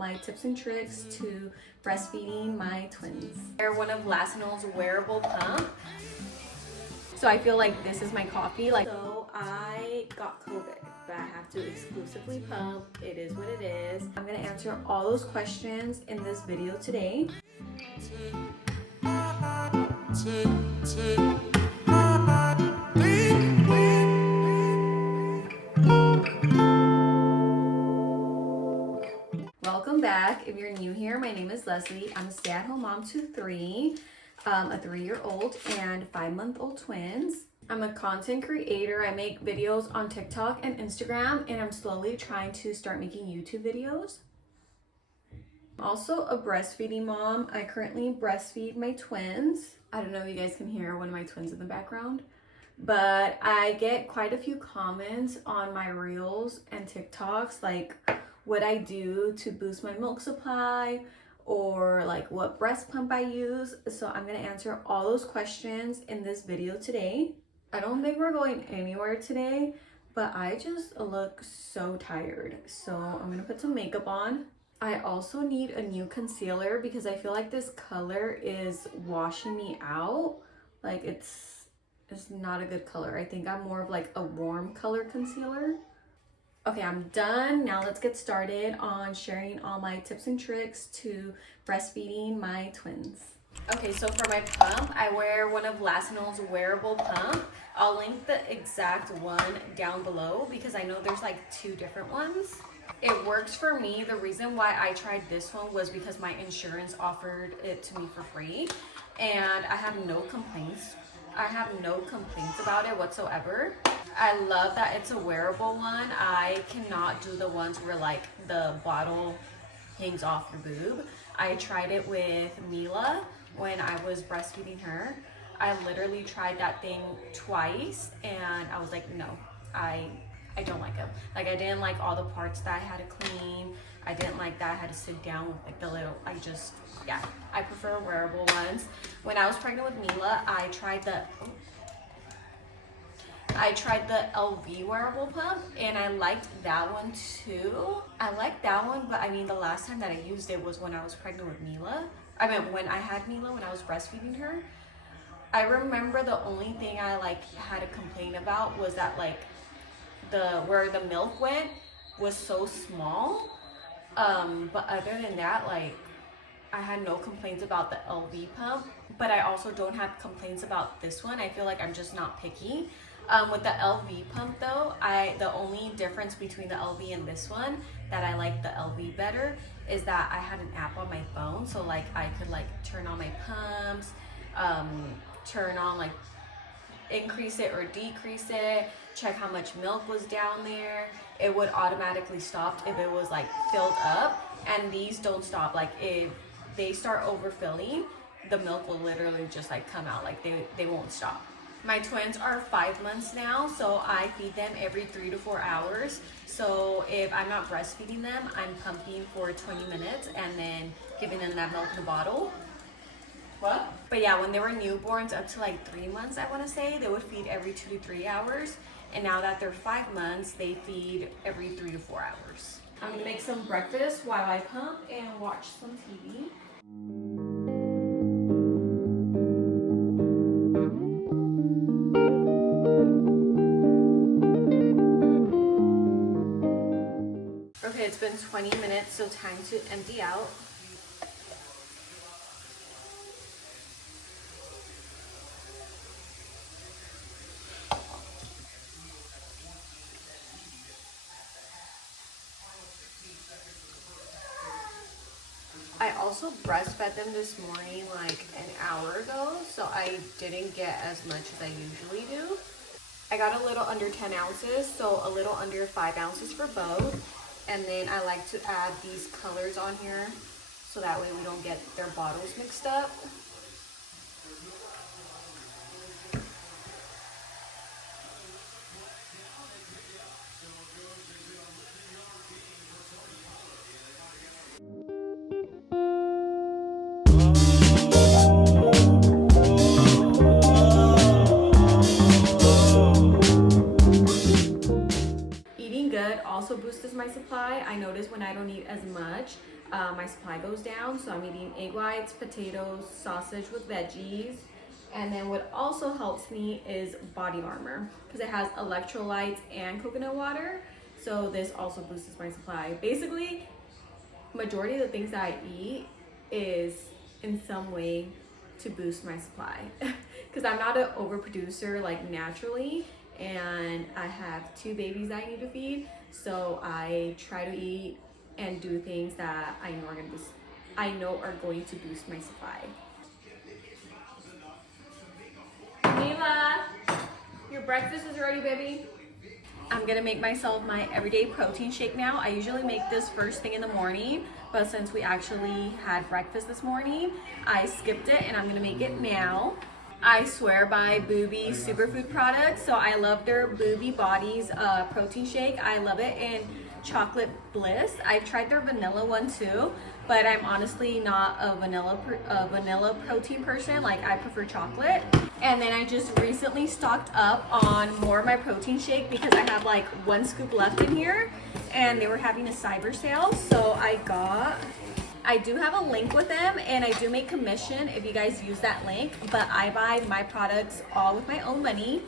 my tips and tricks to breastfeeding my twins. They're one of Lasanol's wearable pump. So I feel like this is my coffee. So I got COVID, but I have to exclusively pump. It is what it is. I'm gonna answer all those questions in this video today. Welcome back. If you're new here, my name is Leslie. I'm a stay-at-home mom to three, a 3-year-old and 5-month-old twins. I'm a content creator. I make videos on TikTok and Instagram, and I'm slowly trying to start making YouTube videos. I'm also a breastfeeding mom. I currently breastfeed my twins. I don't know if you guys can hear one of my twins in the background, but I get quite a few comments on my reels and TikToks, like what I do to boost my milk supply, or like what breast pump I use. So I'm gonna answer all those questions in this video today. I don't think we're going anywhere today, but I just look so tired. So I'm gonna put some makeup on. I also need a new concealer because I feel like this color is washing me out. Like it's not a good color. I think I'm more of like a warm color concealer. Okay, I'm done. Now let's get started on sharing all my tips and tricks to breastfeeding my twins. Okay, so for my pump, I wear one of Lasanol's wearable pump. I'll link the exact one down below because I know there's like 2 different ones. It works for me. The reason why I tried this one was because my insurance offered it to me for free, and I have no complaints. I have no complaints about it whatsoever. I love that it's a wearable one. I cannot do the ones where like the bottle hangs off your boob. I tried it with Mila when I was breastfeeding her. I literally tried that thing twice and I was like, no, I don't like it. Like I didn't like all the parts that I had to clean. I didn't like that I had to sit down with like the little, yeah, I prefer wearable ones. When I was pregnant with Mila, I tried the Elvie wearable pump and I liked that one too. I liked that one, but I mean the last time that I used it was when I was pregnant with Mila. I mean when I had Mila, when I was breastfeeding her. I remember the only thing I like had to complain about was that like where the milk went was so small. But other than that, like I had no complaints about the LV pump, but I also don't have complaints about this one. I feel like I'm just not picky. With the LV pump though, the only difference between the LV and this one that I like the LV better is that I had an app on my phone, so like I could like turn on my pumps, turn on like increase it or decrease it, check how much milk was down there. It would automatically stop if it was like filled up, and these don't stop. Like if they start overfilling, the milk will literally just like come out, like they won't stop. My twins are 5 months now, so I feed them every 3 to 4 hours. So if I'm not breastfeeding them, I'm pumping for 20 minutes and then giving them that milk in the bottle. What? But yeah, when they were newborns up to like 3 months, I want to say, they would feed every 2 to 3 hours. And now that they're 5 months, they feed every 3 to 4 hours. I'm gonna make some breakfast while I pump and watch some TV. Okay, it's been 20 minutes, so time to empty out. I also breastfed them this morning like an hour ago, so I didn't get as much as I usually do. I got a little under 10 ounces, so a little under 5 ounces for both. And then I like to add these colors on here so that way we don't get their bottles mixed up. also boosts my supply. I notice when I don't eat as much, my supply goes down. So I'm eating egg whites, potatoes, sausage with veggies. And then what also helps me is body armor because it has electrolytes and coconut water. So this also boosts my supply. Basically, majority of the things that I eat is in some way to boost my supply because I'm not an overproducer like naturally, and I have 2 babies I need to feed, so I try to eat and do things that I know are going to boost my supply. Mila, your breakfast is ready, baby. I'm gonna make myself my everyday protein shake now. I usually make this first thing in the morning, but since we actually had breakfast this morning, I skipped it and I'm gonna make it now. I swear by Boobie Superfood products, so I love their Boobie Bodies protein shake. I love it in chocolate bliss. I've tried their vanilla one too, but I'm honestly not a vanilla protein person. Like, I prefer chocolate. And then I just recently stocked up on more of my protein shake because I have like 1 scoop left in here and they were having a cyber sale, so I do have a link with them and I do make commission if you guys use that link, but I buy my products all with my own money.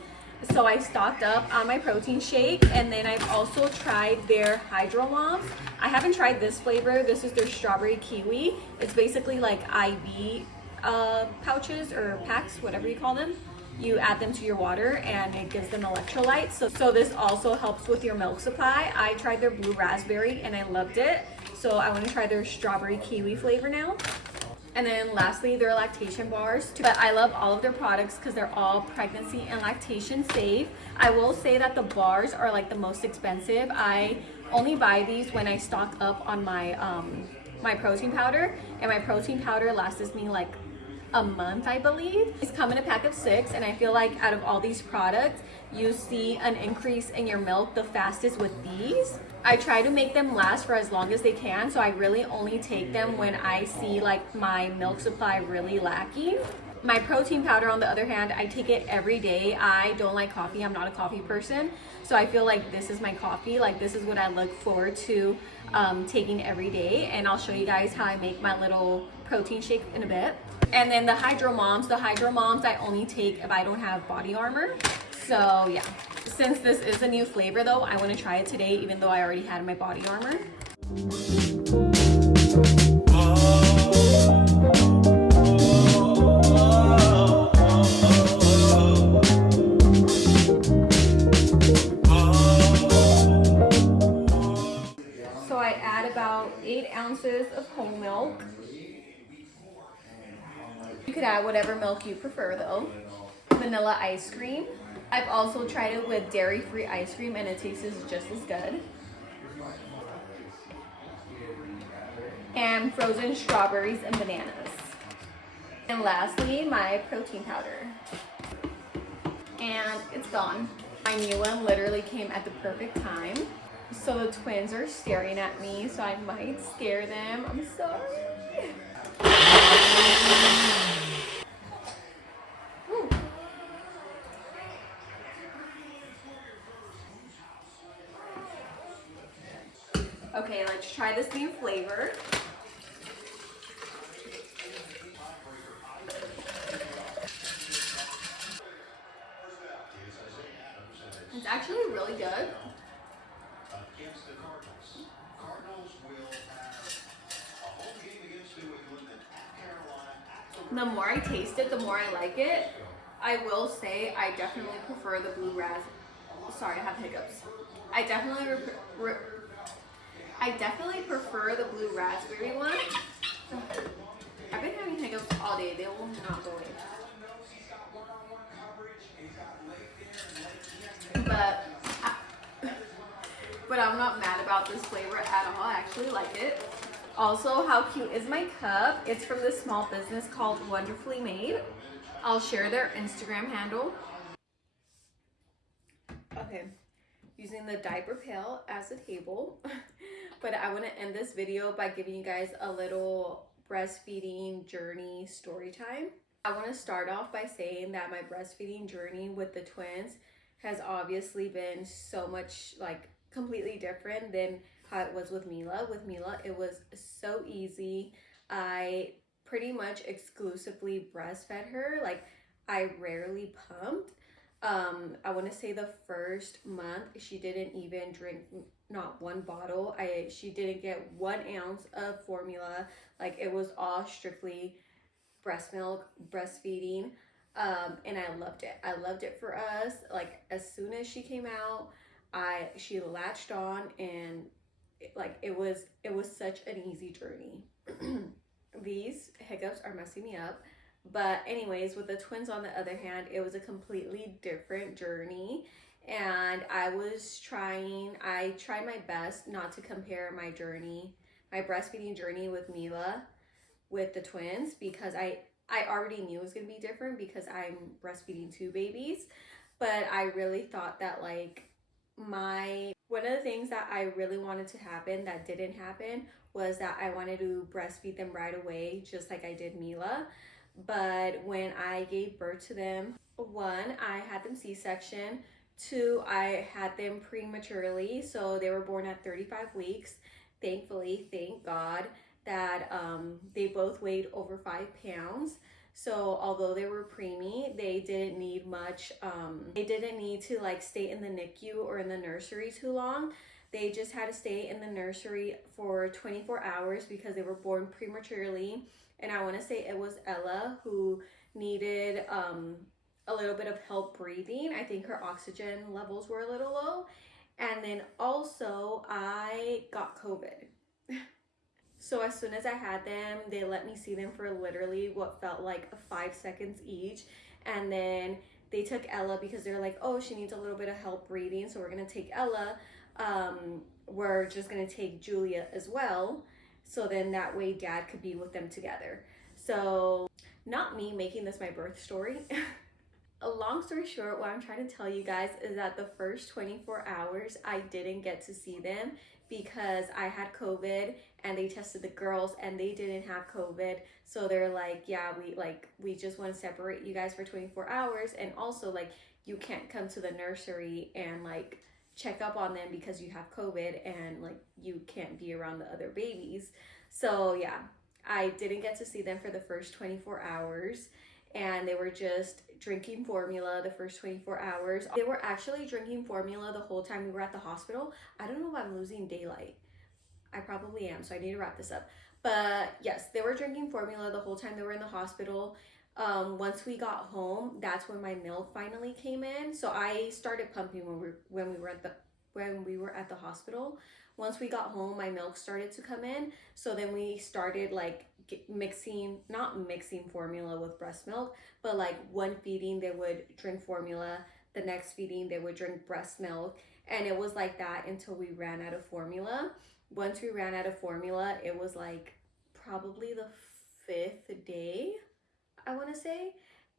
So I stocked up on my protein shake, and then I've also tried their Hydro Moms. I haven't tried this flavor. This is their strawberry kiwi. It's basically like IV pouches or packs, whatever you call them. You add them to your water and it gives them electrolytes. So this also helps with your milk supply. I tried their blue raspberry and I loved it. So I want to try their strawberry kiwi flavor now. And then lastly, their lactation bars. But I love all of their products because they're all pregnancy and lactation safe. I will say that the bars are like the most expensive. I only buy these when I stock up on my my protein powder, and my protein powder lasts me like a month, I believe. These come in a pack of 6, and I feel like out of all these products, you see an increase in your milk the fastest with these. I try to make them last for as long as they can, so I really only take them when I see like my milk supply really lacking. My protein powder, on the other hand, I take it every day. I don't like coffee. I'm not a coffee person, so I feel like this is my coffee. Like, this is what I look forward to taking every day, and I'll show you guys how I make my little protein shake in a bit. And then the Hydro Moms I only take if I don't have body armor. So yeah, since this is a new flavor though, I want to try it today even though I already had my body armor. So I add about 8 ounces of whole milk. You could add whatever milk you prefer though. Vanilla ice cream. I've also tried it with dairy-free ice cream and it tastes just as good. And frozen strawberries and bananas. And lastly, my protein powder. And it's gone. My new one literally came at the perfect time. So the twins are staring at me, so I might scare them. I'm sorry. Okay, let's try this new flavor. It's actually really good. The more I taste it, the more I like it. I will say I definitely prefer the blue raspberry. Sorry, I have hiccups. I definitely prefer the blue raspberry one. I've been having hiccups all day. They will not go away. But I'm not mad about this flavor at all. I actually like it. Also, how cute is my cup? It's from this small business called Wonderfully Made. I'll share their Instagram handle. Okay, using the diaper pail as a table. But I want to end this video by giving you guys a little breastfeeding journey story time. I want to start off by saying that my breastfeeding journey with the twins has obviously been so much like completely different than how it was with Mila. With Mila, it was so easy. I pretty much exclusively breastfed her. Like, I rarely pumped. I want to say the first month she didn't even drink not one bottle. She didn't get 1 ounce of formula. Like, it was all strictly breast milk, breastfeeding. And I loved it. I loved it for us. Like, as soon as she came out, she latched on, and it was such an easy journey. These hiccups are messing me up. But anyways, with the twins on the other hand, it was a completely different journey. And I tried my best not to compare my breastfeeding journey with Mila with the twins, because I already knew it was going to be different because I'm breastfeeding 2 babies. But I really thought that one of the things that I really wanted to happen that didn't happen was that I wanted to breastfeed them right away, just like I did Mila. But when I gave birth to them, 1, I had them C-section. 2, I had them prematurely, so they were born at 35 weeks. Thankfully, thank God, that they both weighed over 5 pounds. So although they were preemie, they didn't need much. They didn't need to stay in the NICU or in the nursery too long. They just had to stay in the nursery for 24 hours because they were born prematurely. And I want to say it was Ella who needed a little bit of help breathing. I think her oxygen levels were a little low. And then also I got COVID. So as soon as I had them, they let me see them for literally what felt like 5 seconds each. And then they took Ella because they're like, oh, she needs a little bit of help breathing, so we're going to take Ella. We're just going to take Julia as well. So then that way Dad could be with them together. So not me making this my birth story. A long story short, what I'm trying to tell you guys is that the first 24 hours I didn't get to see them because I had COVID, and they tested the girls and they didn't have COVID. So they're like, yeah, we just want to separate you guys for 24 hours. And also you can't come to the nursery and check up on them because you have COVID, and you can't be around the other babies. So yeah, I didn't get to see them for the first 24 hours. And they were just drinking formula the first 24 hours. They were actually drinking formula the whole time we were at the hospital. I don't know if I'm losing daylight. I probably am, so I need to wrap this up. But yes, they were drinking formula the whole time they were in the hospital. Once we got home, that's when my milk finally came in. So I started pumping when we were at the hospital. Once we got home, my milk started to come in. So then we started not mixing formula with breast milk, but one feeding they would drink formula, the next feeding they would drink breast milk, and it was like that until we ran out of formula. Once we ran out of formula, it was probably the 5th day, I want to say.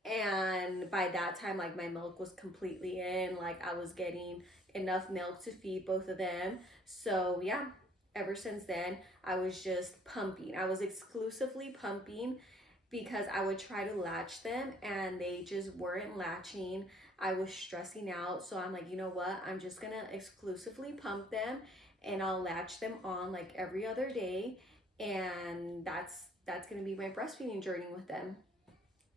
And by that time, my milk was completely in. I was getting enough milk to feed both of them. So yeah, ever since then, I was just pumping. I was exclusively pumping because I would try to latch them and they just weren't latching. I was stressing out. So I'm like, you know what? I'm just going to exclusively pump them, and I'll latch them on every other day. And that's going to be my breastfeeding journey with them.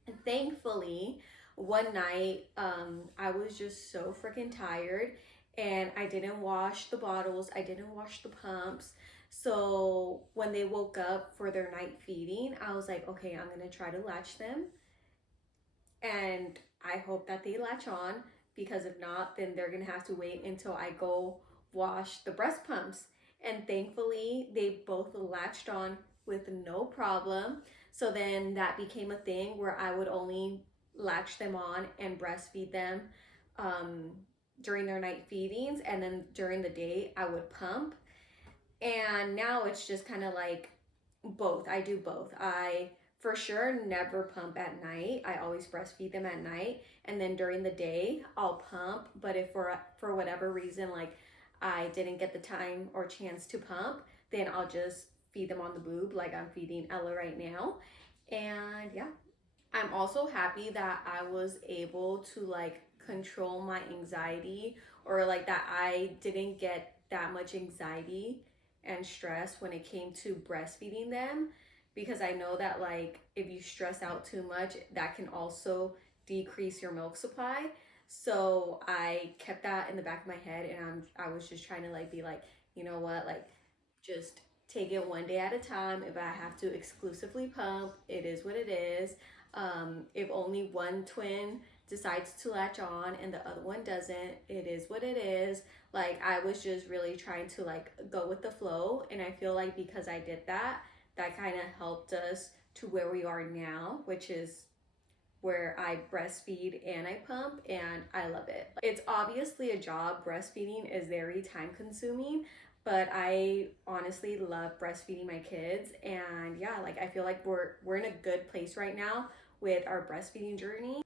And thankfully, one night, I was just so freaking tired, and I didn't wash the bottles. I didn't wash the pumps. So when they woke up for their night feeding, I was like, okay, I'm going to try to latch them. And I hope that they latch on, because if not, then they're going to have to wait until I go wash the breast pumps. And thankfully, they both latched on with no problem. So then that became a thing where I would only latch them on and breastfeed them during their night feedings, and then during the day I would pump. And now it's just kind of both. I do both. I for sure never pump at night. I always breastfeed them at night, and then during the day I'll pump. But if for whatever reason I didn't get the time or chance to pump, then I'll just feed them on the boob like I'm feeding Ella right now. And yeah, I'm also happy that I was able to control my anxiety, or that I didn't get that much anxiety and stress when it came to breastfeeding them, because I know that like if you stress out too much, that can also decrease your milk supply. So I kept that in the back of my head, and I was just trying to like be like, you know what, like just take it one day at a time. If I have to exclusively pump, it is what it is. If only one twin decides to latch on and the other one doesn't, it is what it is. Like I was just really trying to like go with the flow, and I feel like because I did that, that kind of helped us to where we are now, which is where I breastfeed and I pump, and I love it. It's obviously a job. Breastfeeding is very time consuming, but I honestly love breastfeeding my kids. And yeah, like I feel like we're in a good place right now with our breastfeeding journey.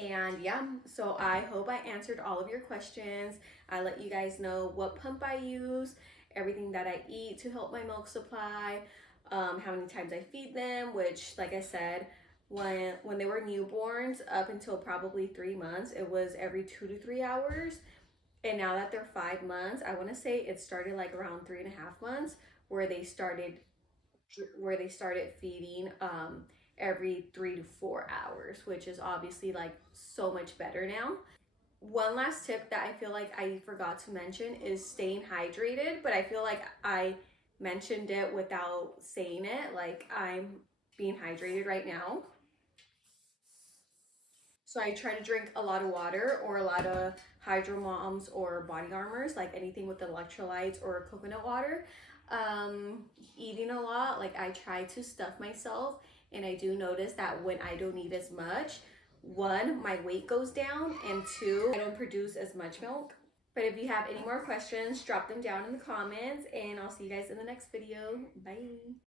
And yeah, so I hope I answered all of your questions. I let you guys know what pump I use, everything that I eat to help my milk supply, how many times I feed them, which like I said, when they were newborns up until probably 3 months, it was every 2 to 3 hours. And now that they're 5 months, I want to say it started like around 3.5 months where they started feeding every 3 to 4 hours, which is obviously like so much better now. One last tip that I feel like I forgot to mention is staying hydrated, but I feel like I mentioned it without saying it. Like I'm being hydrated right now. So I try to drink a lot of water or a lot of Hydro Moms or Body Armors, like anything with electrolytes or coconut water. Eating a lot, like I try to stuff myself, and I do notice that when I don't eat as much, one, my weight goes down, and two, I don't produce as much milk. But if you have any more questions, drop them down in the comments, and I'll see you guys in the next video. Bye.